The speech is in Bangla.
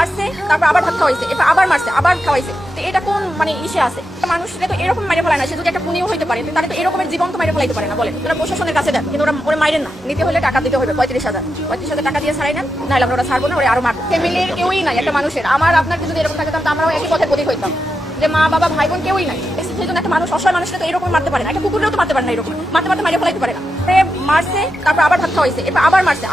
মারছে, তারপর আবার ভাত খাওয়াইছে, এরপর আবার মারছে, আবার খাওয়াইছে। তো এটা কোন মানে ইসে আছে? মানুষরা তো এরকম মেরে ফেলায় না, সে যদি একটা খুনিও হইতে পারে, তাহলে তো এরকমের জীবন তো মেরে ফেলাইতে পারে না। বলেন, ওরা প্রশাসনের কাছে দেন, কিন্তু ওরা মাইরেন না। নিতে হলে টাকা দিতে হবে 35,000 টাকা দিয়ে ছাড়াই নেন, নাহলে আমরা ওরা ছাড়বো না, ওরা আরো মারবো। ফ্যামিলির কেউই নাই একটা মানুষের। আমার আপনার যদি এরকম থাকে, তাহলে আমরাও একই পথে প্রতীক হইতাম, যে মা বাবা ভাই বোন কেউই নাই। সেই জন্য একটা মানুষ, অসহায় মানুষটা তো এরকম মারতে পারে না, একটা কুকুরেও তো মারতে পারে না, এরকম মারতে মারতে মারিয়ে ফেলাইতে পারে না। মারছে, তারপর আবার ভাত খাওয়াইছে, এরপর আবার মারছে।